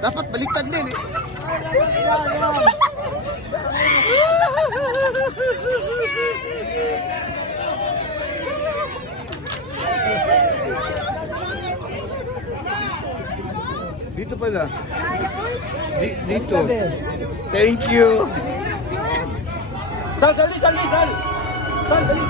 Dapat baliktad din eh. Dito pala. Dito. Thank you. Sal, dali. Sal, dali.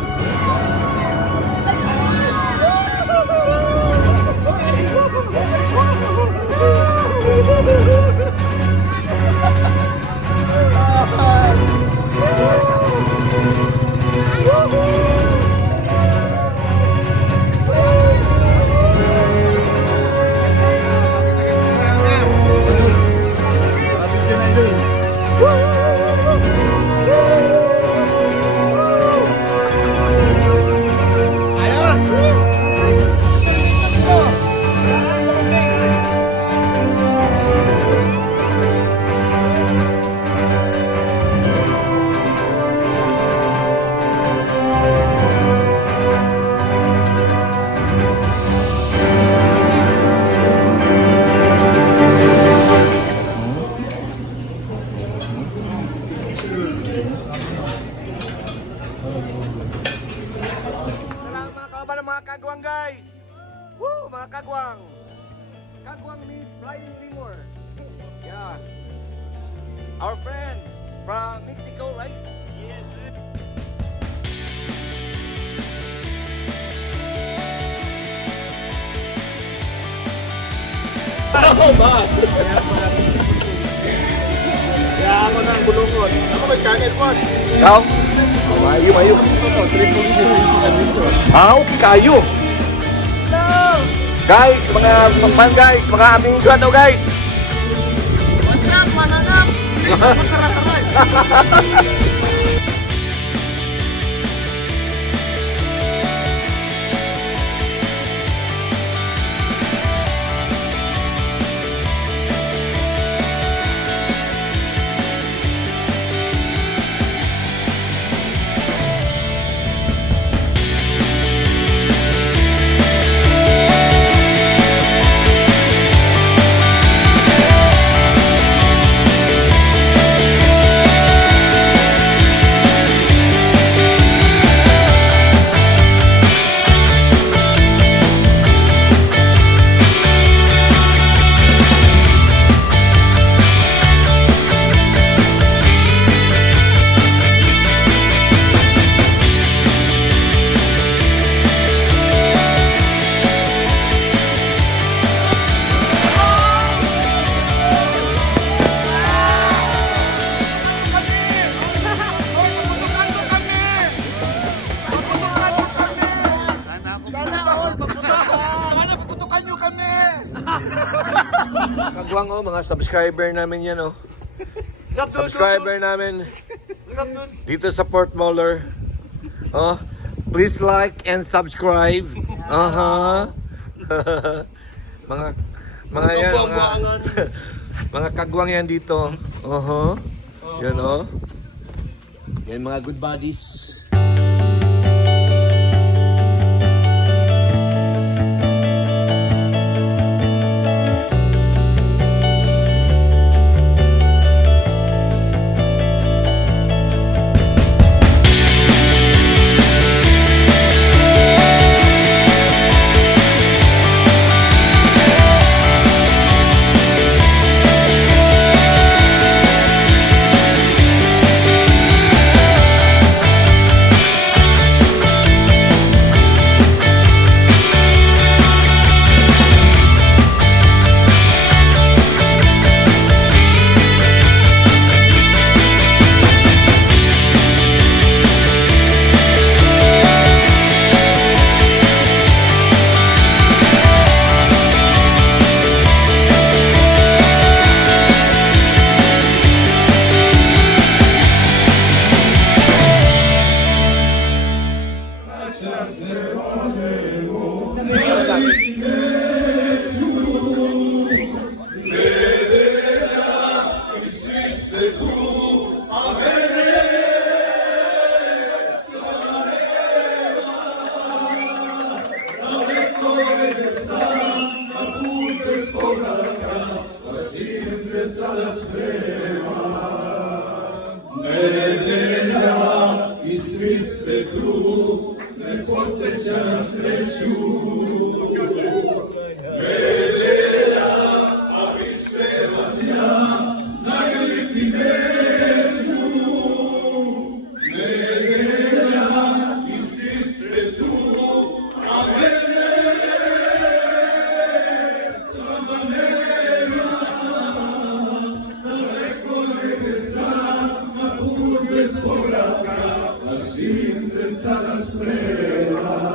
Mga kagwang guys! Woo! Mga kagwang! Kagwang means flying lemur. Yeah. Our friend from Mexico, right? Yes. Oh, man! Kaya ako na ang bulungon. Ako may channel po. Ikaw? Mayo. Okay kayo. Guys, mga fan guys, mga amigo ato guys. What's up, mananap? Kagwang oh, mga subscriber namin yan oh. Subscriber namin dito sa Port Muller. Oh, please like and subscribe. Mga yan, mga kagwang yan dito. Yan oh. Yan mga good buddies. se sada sprema, nedelja i svi ste tu, sve podsjeća na sreću. Nedelja, a više vas ja zagrliti neću. Nedelja i svi ste tu, a mene sama nema. Daleko nebesa, na put bez povratka, a sin se sada sprema.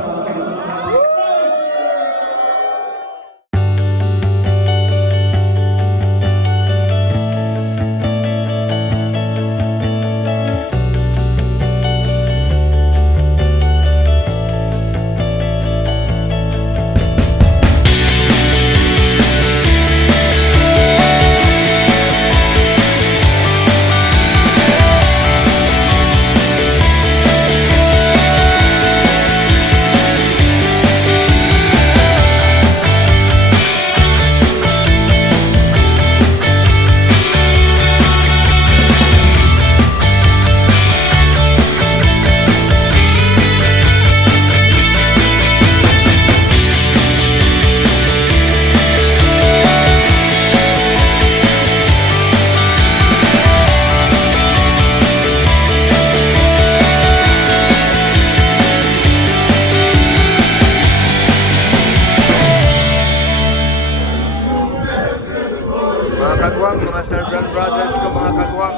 Mga kagwang, mga Serbian brothers ko, mga kagwang.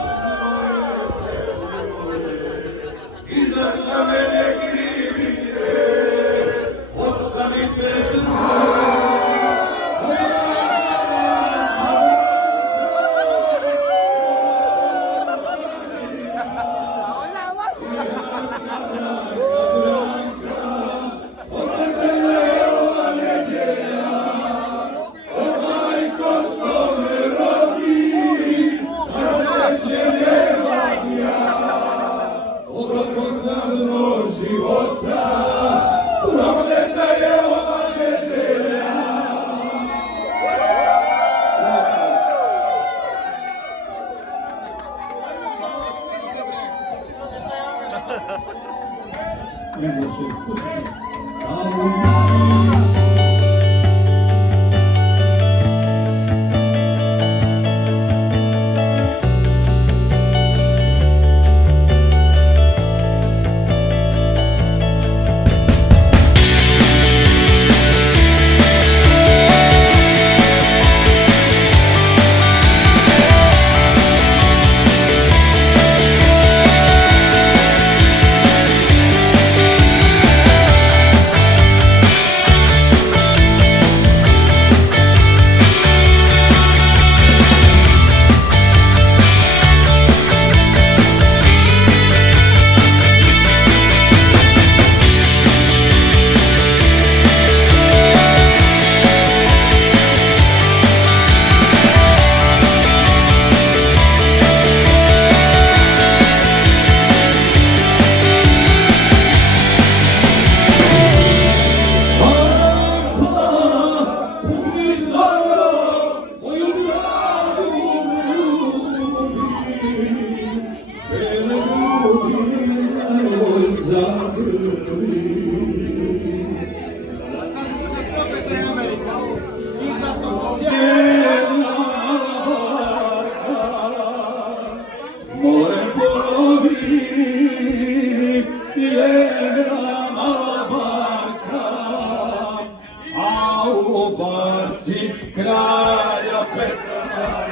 Kralja Petra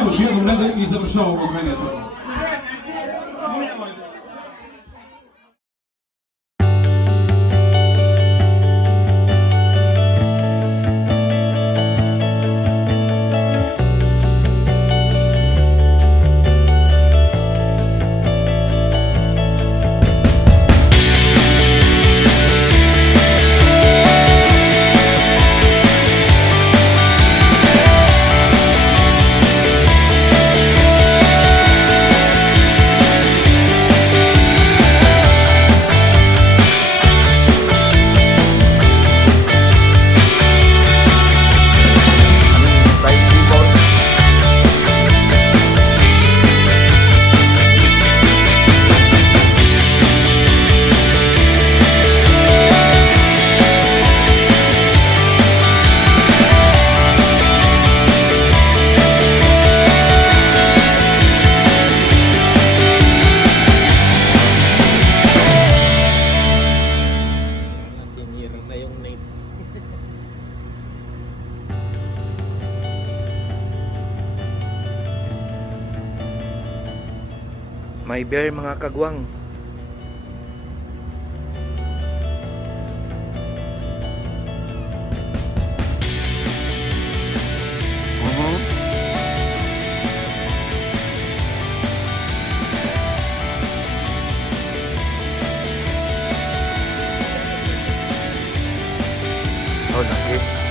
Evo još jednom nedelju i završavamo od mene to. May bear mga kagwang. Oh, laki.